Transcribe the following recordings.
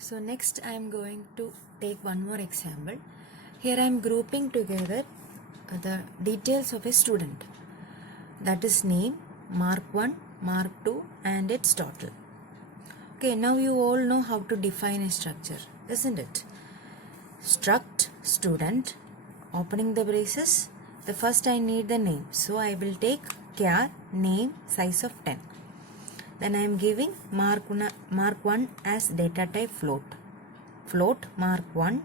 So next I am going to take one more example. Here I am grouping together the details of a student, that is name, mark 1, mark 2 and its total. Okay, now you all know how to define a structure, isn't it? Struct student, opening the braces. The first I need the name, so I will take char name size of 10. Then I am giving mark 1 as data type float. Float mark 1,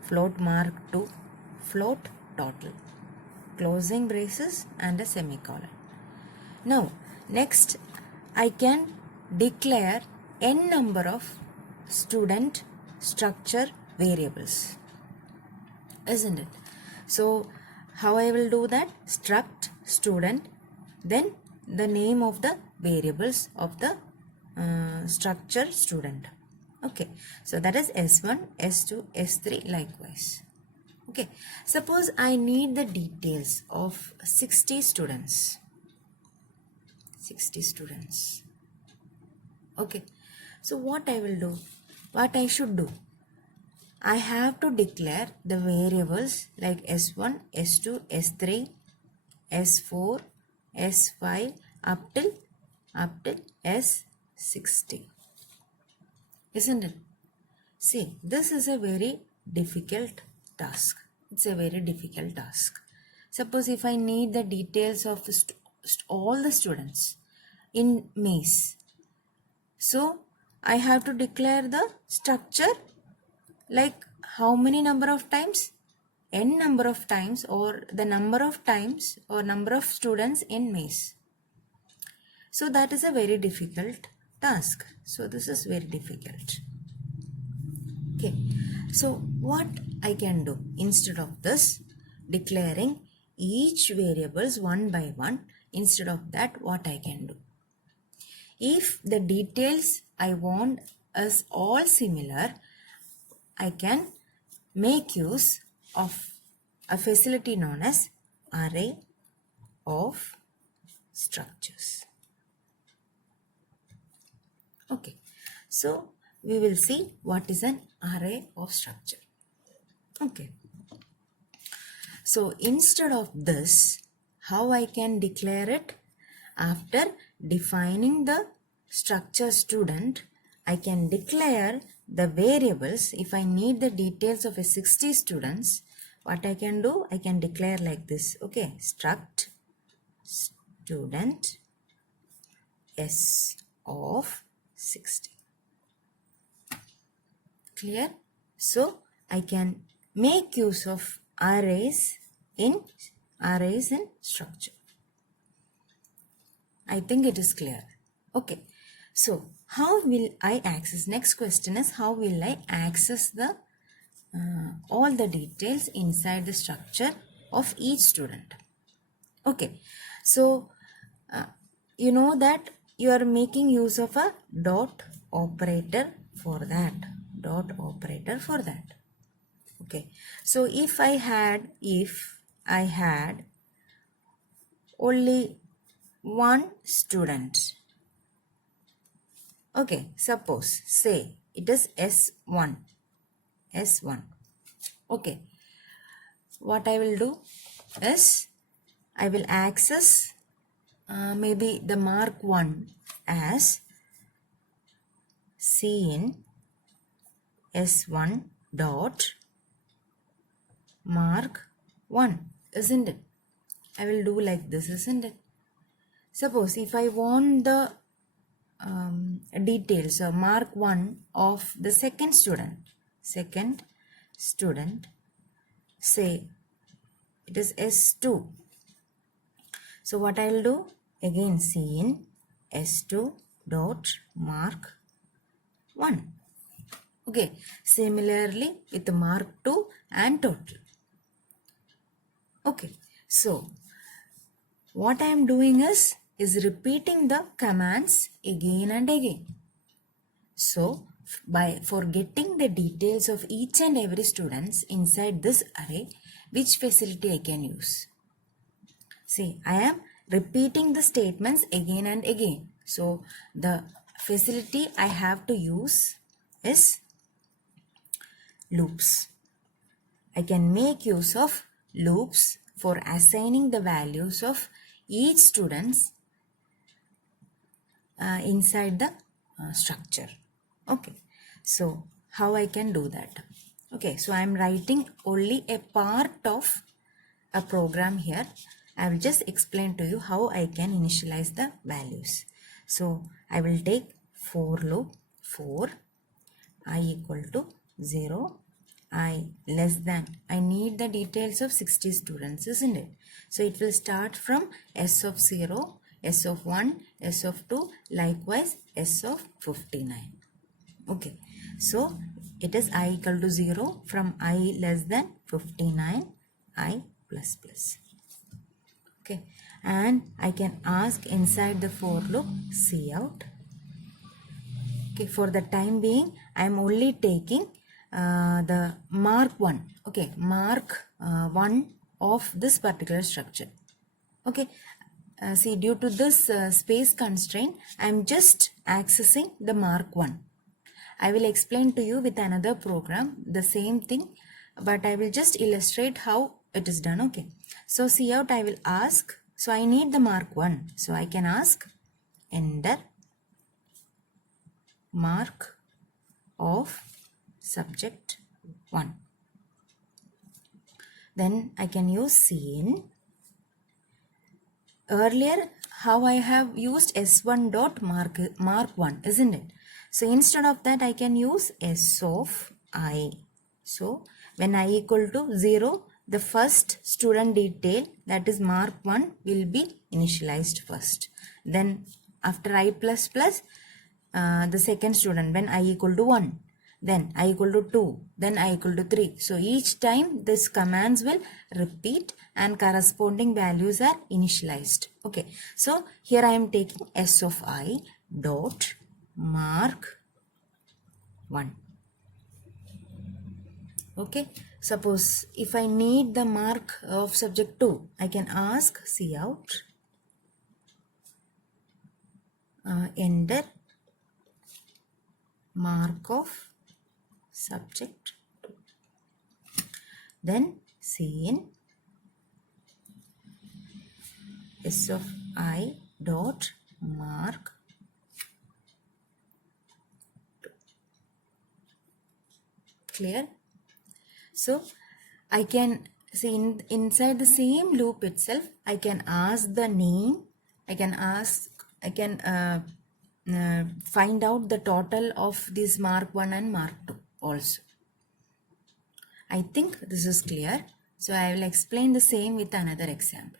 float mark 2, float total. Closing braces and a semicolon. Now, next I can declare n number of student structure variables, isn't it? So, how I will do that? Struct student, then the name of the variables of the structure student. Okay, so that is S1, S2, S3 likewise. Okay, suppose I need the details of 60 students. 60 students. Okay, so what I will do? What I should do? I have to declare the variables like S1, S2, S3, S4, S5 up till S60. Isn't it? See, this is a very difficult task. It's a very difficult task. Suppose if I need the details of all the students in maze. So, I have to declare the structure like how many number of times? N number of times, or the number of times or number of students in maze. So that is a very difficult task. So this is very difficult. Okay. So what I can do instead of this, declaring each variables one by one, instead of that, what I can do? If the details I want is all similar, I can make use of a facility known as array of structures. Okay, so we will see what is an array of structure. Okay, so instead of this, how I can declare it? After defining the structure student, I can declare the variables. If I need the details of a 60 students, what I can do? I can declare like this. Okay, struct student S of 60. Clear? So I can make use of arrays in structure. I think it is clear. Okay. So how will I access? Next question is, how will I access the all the details inside the structure of each student? Okay. So you know that you are making use of a dot operator for that. Dot operator for that. Okay. So if I had only one student. Okay, suppose say it is S1. Okay, what I will do is I will access maybe the mark 1 as seen S1 dot mark 1, isn't it? I will do like this, isn't it? Suppose if I want the details or mark 1 of the second student, say it is S2. So what I will do? Again seen S2 dot mark 1. Okay, similarly with the mark 2 and total. Okay, so what I am doing is repeating the commands again and again. So for getting the details of each and every students inside this array, which facility I can use? See, I am repeating the statements again and again. So the facility I have to use is loops. I can make use of loops for assigning the values of each students inside the structure. Okay, so how I can do that? Okay, so I am writing only a part of a program here. I will just explain to you how I can initialize the values. So I will take for loop for I equal to 0, I less than. I need the details of 60 students, isn't it? So it will start from S of 0, S of 1, S of 2, likewise S of 59. Okay, so it is I equal to 0 from I less than 59, I plus plus. Okay, and I can ask inside the for loop Cout. Okay, for the time being, I am only taking the mark 1. Okay, mark 1 of this particular structure. Okay, see, due to this space constraint, I am just accessing the mark 1. I will explain to you with another program the same thing, but I will just illustrate how it is done. Okay, so Cout I will ask. So I need the mark 1. So I can ask enter mark of subject 1. Then I can use cin. Earlier, how I have used s1 dot mark 1, isn't it? So instead of that, I can use s of I. So when I equal to 0, the first student detail, that is mark 1, will be initialized first. Then after I plus plus, the second student when I equal to 1, then I equal to 2, then I equal to 3. So each time this commands will repeat and corresponding values are initialized. Okay, so here I am taking S of I dot mark 1. Okay, suppose if I need the mark of subject 2, I can ask Cout enter mark of subject 2. Then cin S of I dot mark 2. Clear? So I can see inside the same loop itself, I can ask the name. I can find out the total of this mark 1 and mark 2 also. I think this is clear. So I will explain the same with another example.